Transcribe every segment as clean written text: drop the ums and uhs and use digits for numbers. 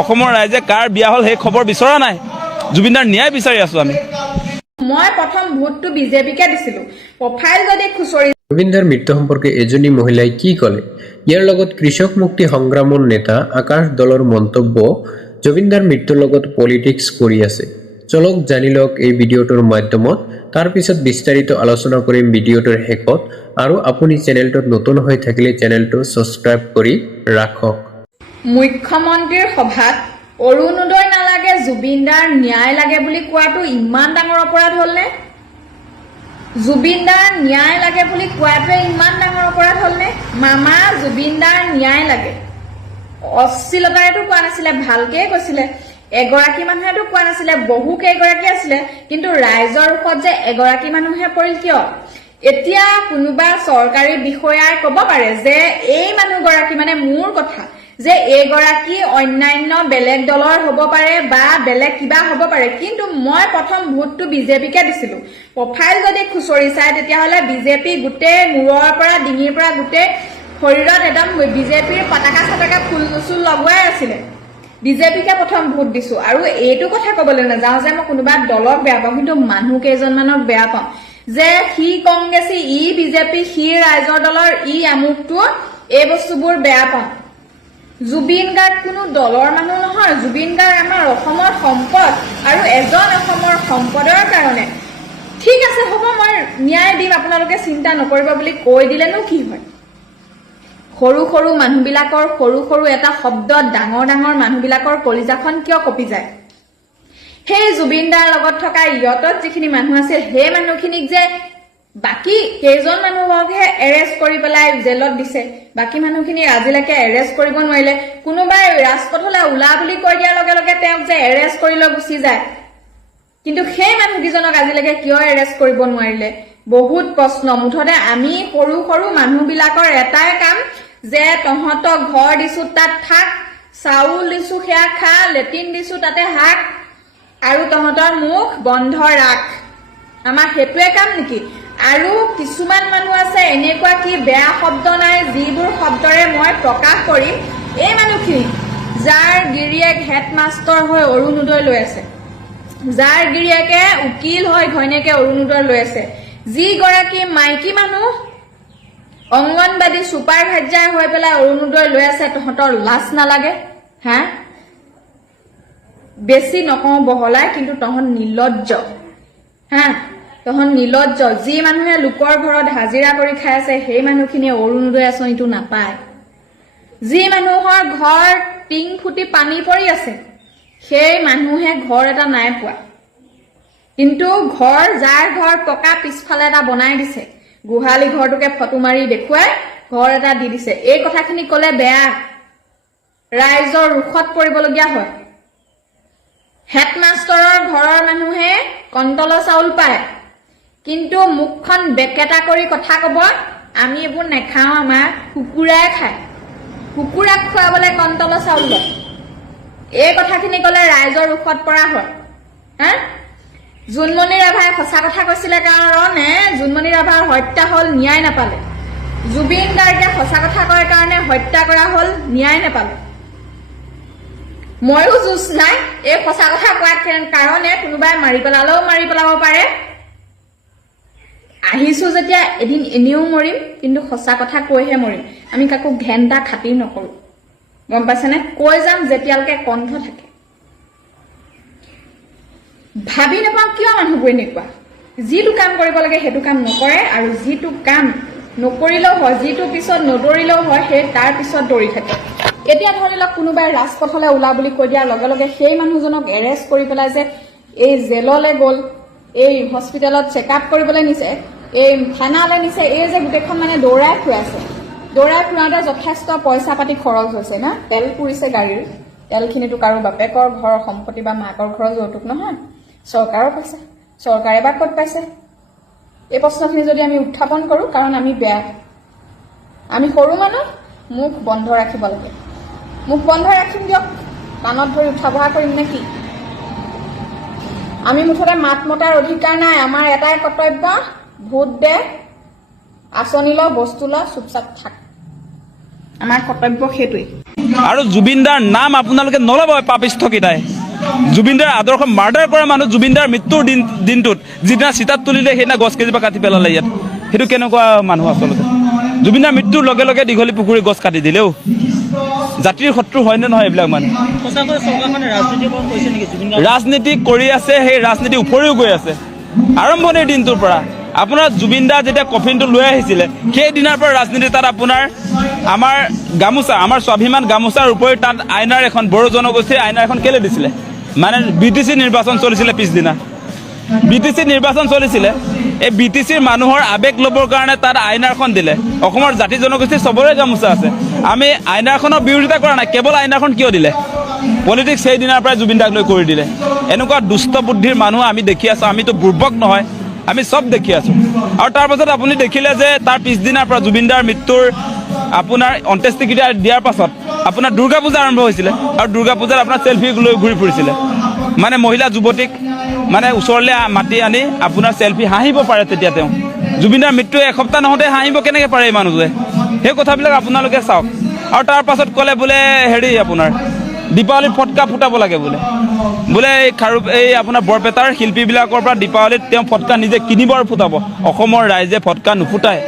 অসমৰ ৰাইজে কাৰ বিয়া হ'ল সেই খবৰ বিচৰা নাই। জুবিনদাৰ ন্যায় বিচাৰি আছো আমি। মই প্ৰথম ভোটটো বিজেপিকে দিছিলো। প্ৰফাইল যদি খুচৰি জুবিনদাৰ মৃত্যু সম্পৰ্কে এজনী মহিলাই কি ক'লে? ইয়াৰ লগত কৃষক মুক্তি সংগ্ৰামৰ নেতা আকাশ দলৰ মন্তব্য, জুবিনদাৰ মৃত্যুৰ লগত পলিটিক্স কৰি আছে। চলক জানি লওক এই ভিডিঅ'টোৰ মাধ্যমত। তাৰ পিছত বিস্তাৰিত আলোচনা কৰিম ভিডিঅ'টোৰ শেষত। আৰু আপুনি চেনেলটোত নতুন হৈ থাকিলে চেনেলটো ছাবস্ক্ৰাইব কৰি ৰাখক। মুখ্যমন্ত্ৰীৰ সভাত অৰুণোদয় নালাগে, জুবিনদাৰ ন্যায় লাগে বুলি কোৱাটো ইমান ডাঙৰ অপৰাধ হ'লনে? জুবিনদাৰ ন্যায় লাগে বুলি কোৱাটোৱে ইমান ডাঙৰ অপৰাধ হ'লনে? মামা জুবিনদাৰ ন্যায় লাগে। অশ্লীলতাৰেতো কোৱা নাছিলে, ভালকেই কৈছিলে। এগৰাকী মানুহেতো কোৱা নাছিলে, বহু কেইগৰাকী আছিলে। কিন্তু ৰাইজৰ মুখত যে এগৰাকী মানুহে পৰিল কিয়? এতিয়া কোনোবা চৰকাৰী বিষয়াই ক'ব পাৰে যে এই মানুহগৰাকী, মানে মোৰ কথা, যে এইগৰাকী অন্যান্য বেলেগ দলৰ হ'ব পাৰে বা বেলেগ কিবা হ'ব পাৰে, কিন্তু মই প্ৰথম ভোটটো বিজেপিকে দিছিলো। প্ৰফাইল যদি খুচৰি চাই তেতিয়াহ'লে বিজেপি গোটেই মূৰৰ পৰা ডিঙিৰ পৰা গোটেই শৰীৰত একদম বিজেপিৰ পতাকা চতাকা ফুল চুল লগোৱাই আছিলে। বিজেপিকে প্ৰথম ভোট দিছো। আৰু এইটো কথা ক'বলৈ নাযাওঁ যে মই কোনোবা দলক বেয়া পাওঁ, কিন্তু মানুহ কেইজনমানক বেয়া পাওঁ যে সি কংগ্ৰেছী, ই বিজেপি, সি ৰাইজৰ দলৰ, ই আমুকটো, এই বস্তুবোৰ বেয়া পাওঁ। জুবিন গাৰ্গ কোনো দলৰ মানুহ নহয়। জুবিন গাৰ্গ আমাৰ অসমৰ সম্পদ, আৰু এজন অসমৰ সম্পদৰ কাৰণে ঠিক আছে হ'ব, মই ন্যায় দিম, আপোনালোকে চিন্তা নকৰিব বুলি কৈ দিলেনো কি হয়? সৰু সৰু মানুহবিলাকৰ সৰু সৰু এটা শব্দত ডাঙৰ ডাঙৰ মানুহবিলাকৰ কলিজাখন কিয় কঁপি যায়? সেই জুবিনদাৰ লগত থকা ইয়তত যিখিনি মানুহ আছিল, সেই মানুহখিনিক যে বাকী কেইজন মানুহকহে এৰেষ্ট কৰি পেলাই জেলত দিছে, বাকী মানুহখিনি আজিলৈকে এৰেষ্ট কৰিব নোৱাৰিলে। কোনোবাই ৰাজপথলৈ ওলা বুলি কৈ দিয়াৰ লগে লগে তেওঁক যে এৰেষ্ট কৰি লৈ গুচি যায়, কিন্তু সেই মানুহকেইজনক আজিলৈকে কিয় এৰেষ্ট কৰিব নোৱাৰিলে? বহুত প্ৰশ্ন। মুঠতে আমি সৰু সৰু মানুহবিলাকৰ এটাই কাম যে তহঁতক ঘৰ দিছো তাত থাক, চাউল দিছো সেয়া খা, লেট্ৰিন দিছো তাতে হাক, আৰু তহঁতৰ মুখ বন্ধ ৰাখ। আমাৰ সেইটোৱে কাম নেকি? আৰু কিছুমান মানুহ আছে এনেকুৱা কি বেয়া শব্দ নাই যিবোৰ শব্দৰে মই প্ৰকাশ কৰিম এই মানুহখিনি, যাৰ গিৰিয়েক হেডমাষ্টাৰ হৈ অৰুণোদয় লৈ আছে, যাৰ গিৰিয়েকে উকিল হৈ ঘৈণীয়েকে অৰুণোদয় লৈ আছে, যিগৰাকী মাইকী মানুহ অংগনবাদী ছুপাৰভাইজাৰ হৈ পেলাই অৰুণোদয় লৈ আছে, তহঁতৰ লাজ নালাগে? হা, বেছি নকওঁ বহলাই, কিন্তু তহঁত নিৰ্লজ্জ। হা, তহঁত নিৰ্লজ্জ। যি মানুহে লোকৰ ঘৰত হাজিৰা কৰি খাই আছে সেই মানুহখিনিয়ে অৰুণোদয় আঁচনিটো নাপায়। যি মানুহৰ ঘৰ টিং ফুটি পানী পৰি আছে সেই মানুহে ঘৰ এটা নাই পোৱা, কিন্তু ঘৰ, যাৰ ঘৰ পকা পিছফালে এটা বনাই দিছে, গোহালি ঘৰটোকে ফটো মাৰি দেখুৱাই ঘৰ এটা দি দিছে। এই কথাখিনি ক'লে বেয়া, ৰাইজৰ ৰোষত পৰিবলগীয়া হয়। হেডমাষ্টাৰৰ ঘৰৰ মানুহে কণ্টলৰ চাউল পায়, কিন্তু মুখখন বেকেটা কৰি কথা ক'ব, আমি এইবোৰ নেখাওঁ, আমাৰ কুকুৰাই খায়, কুকুৰাক খুৱাবলৈ কণ্টলৰ চাউল লয়। এই কথাখিনি ক'লে ৰাইজৰ ৰোষত পৰা হয়। হা, জোনমণি ৰাভাই সঁচা কথা কৈছিলে কাৰণে জোনমণি ৰাভাৰ হত্যা হ'ল, ন্যায় নাপালে। জুবিন গাৰ্গে সঁচা কথা কয় কাৰণে হত্যা কৰা হ'ল, ন্যায় নাপালে। ময়ো যুঁজ নাই, এই সঁচা কথা কোৱাৰ কাৰণে কোনোবাই মাৰি পেলালেও মাৰি পেলাব পাৰে। আহিছো যেতিয়া এদিন এনেও মৰিম, কিন্তু সঁচা কথা কৈহে মৰিম। আমি কাকো ঘেন্টা খাতিৰ নকৰো, গম পাইছেনে? কৈ যাম যেতিয়ালৈকে কণ্ঠ থাকে। ভাবি নাপাওঁ কিয় মানুহবোৰ এনেকুৱা, যিটো কাম কৰিব লাগে সেইটো কাম নকৰে, আৰু যিটো কাম নকৰিলেও হয়, যিটো পিছত নদৌৰিলেও হয়, সেই তাৰ পিছত দৌৰি থাকে। এতিয়া ধৰি লওক কোনোবাই ৰাজপথলৈ ওলা বুলি কৈ দিয়াৰ লগে লগে সেই মানুহজনক এৰেষ্ট কৰি পেলাই যে এই জেললৈ গ'ল, এই হস্পিটেলত চেকআপ কৰিবলৈ নিছে, এই থানালৈ নিছে, এই যে গোটেইখন মানে দৌৰাই ফুৰাইছে। দৌৰাই ফুৰাওঁতে যথেষ্ট পইচা পাতি খৰচ হৈছে না, তেল পুৰিছে গাড়ীৰ, তেলখিনিতো কাৰো বাপেকৰ ঘৰৰ সম্পত্তি বা মাকৰ ঘৰৰ যৌতুক নহয়, চৰকাৰৰ পইচা। চৰকাৰে বা ক'ত পাইছে? এই প্ৰশ্নখিনি যদি আমি উত্থাপন কৰোঁ, কাৰণ আমি বেয়া, আমি সৰু মানুহ, মুখ বন্ধ ৰাখিব লাগে। মুখ বন্ধ ৰাখিম দিয়ক, কাণত ধৰি উঠা বহা কৰিম নে কি? আমি মুঠতে মাত মতাৰ অধিকাৰ নাই। আমাৰ এটাই কৰ্তব্য, ভোট দে, আঁচনি ল, বস্তু ল, চুপচাপ থাক। আমাৰ কৰ্তব্য সেইটোৱেই। আৰু জুবিনদাৰ নাম আপোনালোকে নল'ব পাপিষ্ঠকেইটাই। জুবিনদাৰ আদৰ্শ মাৰ্ডাৰ কৰা মানুহ জুবিনদাৰ মৃত্যুৰ দিনটোত যিদিনা চিতাত তুলিলে সেইদিনা গছ কেইজোপা কাটি পেলালে ইয়াত। সেইটো কেনেকুৱা মানুহ আচলতে? জুবিনদাৰ মৃত্যুৰ লগে লগে দীঘলী পুখুৰী গছ কাটি দিলেও জাতিৰ শত্ৰু হয়নে নহয় এইবিলাক মানুহ? ৰাজনীতি কৰি আছে, সেই ৰাজনীতি উপৰিও গৈ আছে আৰম্ভণিৰ দিনটোৰ পৰা। আপোনাৰ জুবিনদা যেতিয়া কফিনটো লৈ আহিছিলে সেইদিনাৰ পৰা ৰাজনীতি তাত আপোনাৰ আমাৰ গামোচা, আমাৰ স্বাভিমান গামোচাৰ উপৰি তাত আইনাৰ এখন বড়ো জনগোষ্ঠীৰ আইনাৰ এখন কেলে দিছিলে? মানে BTC নিৰ্বাচন চলিছিলে পিছদিনা, BTC নিৰ্বাচন চলিছিলে। এই BTCৰ মানুহৰ আৱেগ ল'বৰ কাৰণে তাত আইনাৰখন দিলে। অসমৰ জাতি জনগোষ্ঠীৰ চবৰে গামোচা আছে। আমি আইনাৰখনৰ বিৰোধিতা কৰা নাই, কেৱল আইনাৰখন কিয় দিলে? পলিটিক্স সেইদিনাৰ পৰাই জুবিনদাক লৈ কৰি দিলে। এনেকুৱা দুষ্ট বুদ্ধিৰ মানুহ আমি দেখি আছোঁ। আমিতো বুৰ্বক নহয়, আমি চব দেখি আছোঁ। আৰু তাৰ পাছত আপুনি দেখিলে যে তাৰ পিছদিনাৰ পৰা জুবিনদাৰ মৃত্যুৰ আপোনাৰ অন্ত্যেষ্টিক্ৰিয়া দিয়াৰ পাছত আপোনাৰ দুৰ্গা পূজা আৰম্ভ হৈছিলে। আৰু দুৰ্গা পূজাত আপোনাৰ চেলফি লৈ ঘূৰি ফুৰিছিলে। মানে মহিলা যুৱতীক মানে ওচৰলৈ মাতি আনি আপোনাৰ চেলফি হাঁহিব পাৰে তেতিয়া তেওঁ। জুবিনদাৰ মৃত্যু এসপ্তাহ নহওঁতে হাঁহিব কেনেকৈ পাৰে এই মানুহটোৱে? সেই কথাবিলাক আপোনালোকে চাওক। আৰু তাৰ পাছত ক'লে বোলে হেৰি আপোনাৰ দীপাৱলীত ফটকা ফুটাব লাগে বোলে এই আপোনাৰ বৰপেটাৰ শিল্পীবিলাকৰ পৰা দীপাৱলীত তেওঁ ফটকা নিজে কিনিব আৰু ফুটাব। অসমৰ ৰাইজে ফটকা নুফুটায়।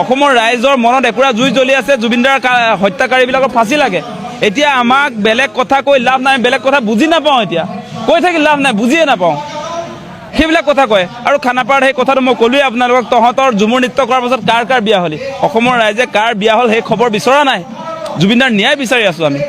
অসমৰ ৰাইজৰ মনত একুৰা জুই জ্বলি আছে, জুবিনদাৰ হত্যাকাৰীবিলাকৰ ফাঁচি লাগে। এতিয়া আমাক বেলেগ কথা কৈ লাভ নাই, বেলেগ কথা বুজি নাপাওঁ। এতিয়া কৈ থাকি লাভ নাই, বুজিয়ে নাপাওঁ সেইবিলাক কথা কয়। আৰু খানাপাৰাত সেই কথাটো মই ক'লোৱেই আপোনালোকক, তহঁতৰ ঝুমুৰ নৃত্য কৰাৰ পাছত কাৰ বিয়া হ'লি? অসমৰ ৰাইজে কাৰ বিয়া হ'ল সেই খবৰ বিচৰা নাই। জুবিনদাৰ ন্যায় বিচাৰি আছোঁ আমি।